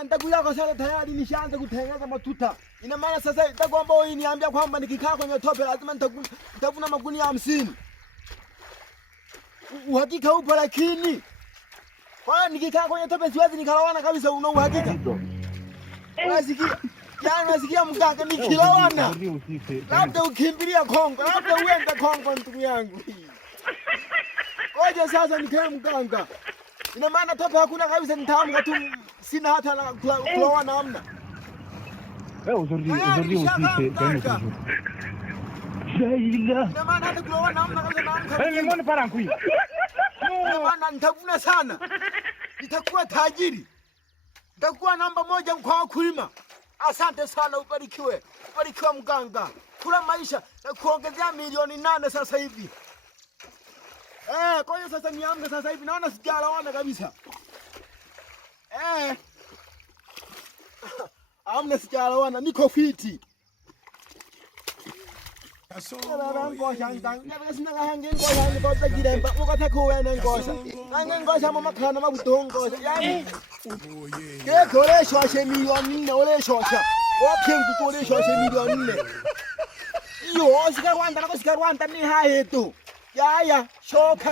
Mganga nitakuja kwa sasa tayari nishaanza kutengeneza matuta. Ina maana sasa nitakwamba wewe niambia kwamba nikikaa kwenye tope lazima nitavuna magunia 50. Uhakika upo lakini kwa nikikaa kwenye tope siwezi nikalawana kabisa, una uhakika? Unasikia? Yaani unasikia mganga nikilawana. Labda ukimbilia Kongo, labda uende Kongo ndugu yangu. Ngoja sasa nikae mganga. Ina maana tope hakuna kabisa, nitaamka tu sina hata na kulawana hamna. Aujourd'hui aussi c'est un autre jour. Ina maana hata kulawana hamna kabisa, naamka. Mbona para nkui? Ina maana nitavuna sana. Nitakuwa tajiri. Nitakuwa namba 1 kwa wakulima. Asante sana, ubarikiwe. Ubarikiwe mganga. Kula maisha na kuongezea milioni 8 sasa hivi. Kwa hiyo sasa niamke sasa hivi, naona sijalawana kabisa. Amna sijalawana, niko fiti. Yaya, shoka.